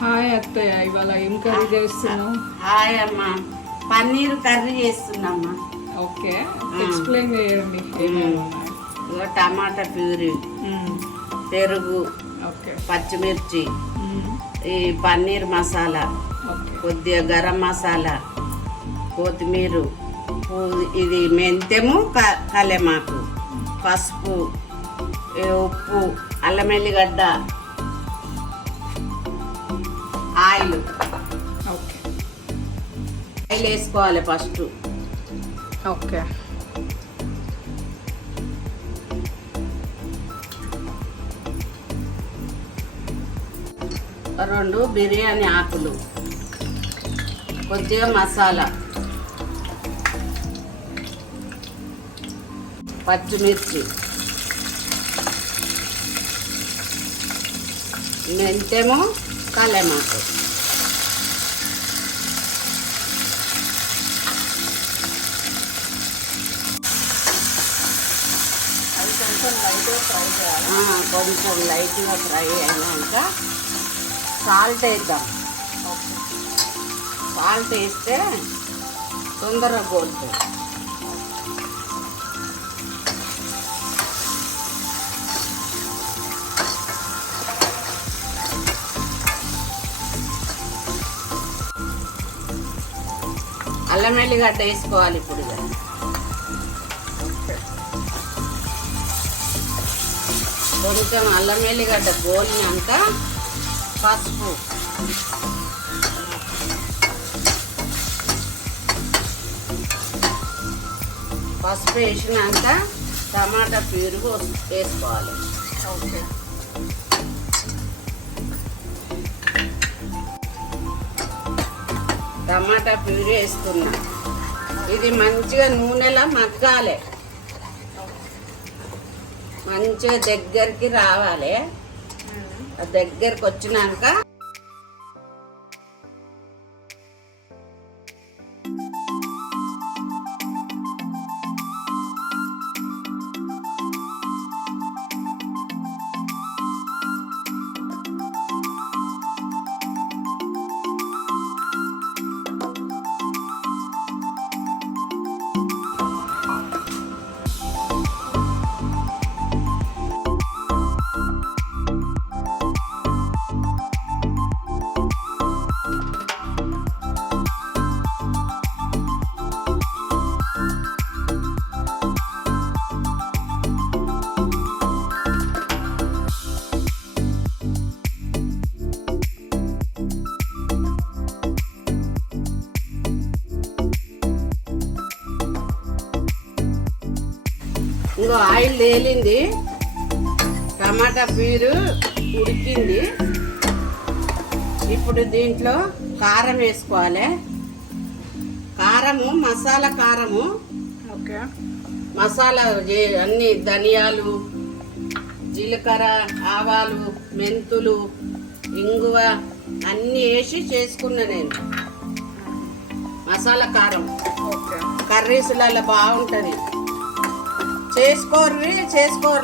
Hi అత్తయ్య, ఇవాళ ఏం కర్రీ చేస్తున్నావు? హాయ్ అమ్మ, పన్నీర్ కర్రీ చేస్తున్నామ్మా. ఓకే, ఎక్స్ప్లెయిన్ చేయండి. ఇగో టమాటా ప్యూరీ, పెరుగు, పచ్చిమిర్చి, ఈ పన్నీర్ మసాలా, కొద్దిగా గరం మసాలా, కొత్తిమీర, ఇది మెంతెము, కలెమాకు, పసుపు, ఉప్పు, అల్లం ఎల్లిగడ్డ, ఆయిల్. ఆయిల్ వేసుకోవాలి ఫస్ట్. ఓకే, 2 బిర్యానీ ఆకులు, కొద్దిగా మసాలా, పచ్చిమిర్చి, మెంతెము, కలెమాకు. కొంచెం లైట్గా ఫ్రై అయినాక సాల్ట్ వేద్దాం. సాల్ట్ వేస్తే తొందరగా గోలుతుంది. అల్లం ఎల్లిగడ్డ వేసుకోవాలి ఇప్పుడు. కొంచెం అల్లం ఎల్లిగడ్డ గోలినాక పసుపు, వేసినాక టమాటా ప్యూరీ వేసుకోవాలి. ఓకే, టమాటా ప్యూరీ వేసుకున్నా. ఇది మంచిగా నూనెలా మగ్గాలి, మంచిగా దగ్గరికి రావాలి. దగ్గరికి వచ్చినాక ఇంకో ఆయిల్ తేలింది, టమాటా ప్యూరీ ఉడికింది. ఇప్పుడు దీంట్లో కారం వేసుకోవాలి. కారము, మసాలా కారము. ఓకే, మసాలా అన్ని ధనియాలు, జీలకర్ర, ఆవాలు, మెంతులు, ఇంగువ అన్నీ వేసి చేసుకున్నా నేను. మసాలా కారం కర్రీస్లలో బాగుంటుంది. చేసుకోరు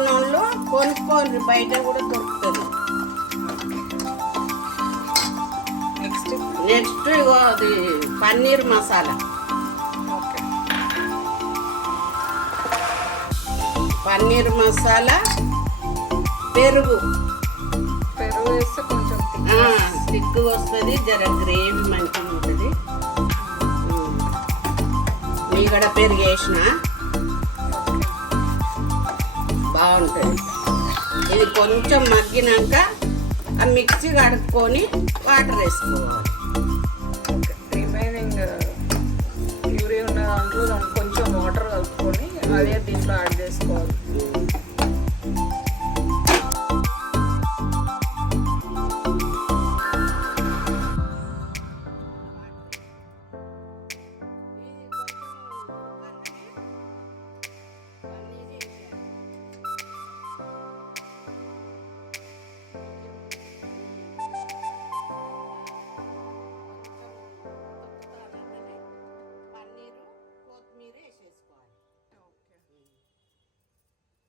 వాళ్ళు కొనుక్కోరు, బయట కూడా దొరుకుతుంది. నెక్స్ట్ ఇగో అది పన్నీర్ మసాలా. పన్నీర్ మసాలా, పెరుగు వేస్తే కొంచెం థిక్ వస్తుంది, జర గ్రేవీ మంచిగా ఉంటుంది. మీగడ పెరుగు వేసిన బాగుంటుంది. ఇది కొంచెం మగ్గినాక ఆ మిక్సీ కడుక్కొని వాటర్ వేసుకోవాలి. రిమైనింగ్ ప్యూరీ ఉన్న దాంట్లో కొంచెం వాటర్ కలుపుకొని అదే దీంట్లో యాడ్ చేసుకోవాలి.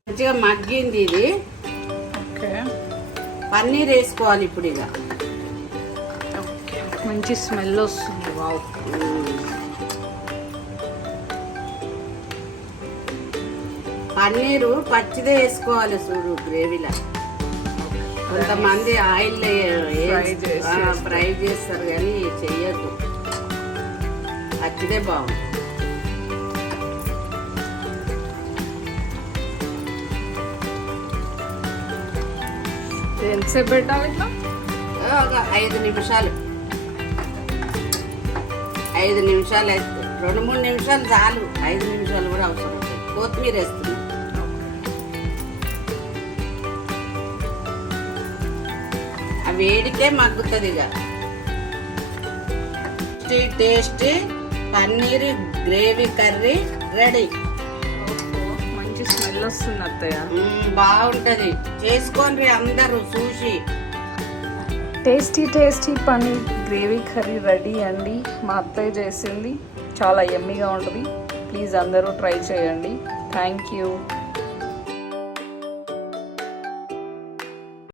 మంచిగా మగ్గింది ఇది. ఓకే, పన్నీర్ వేసుకోవాలి ఇప్పుడు. ఇక మంచి స్మెల్ వస్తుంది. వావ్. పన్నీరు పచ్చిదే వేసుకోవాలి చూడు గ్రేవీలో. కొంతమంది ఆయిల్ ఫ్రై చేస్తారు కానీ చెయ్యొద్దు, పచ్చిదే బాగుంది. ఎంతసేపు పెట్టాలి ఇట్లా? ఒక 5 నిమిషాలు, 5 నిమిషాలు అయితే 2-3 నిమిషాలు చాలు, 5 నిమిషాలు కూడా అవసరం. కొత్తిమీర వేస్తుంది. ఆ వేడికే మగ్గుతుంది. ఇక tasty paneer gravy curry ready. మంచి స్మెల్ వస్తుంది అత్తయ్య. బాగుంటది, చేసుకోండి అందరూ చూసి. Tasty paneer gravy curry ready అండి. మా అత్తయ్య చేసింది, చాలా యమ్మీగా ఉంటుంది. ప్లీజ్ అందరూ ట్రై చేయండి. Thank you.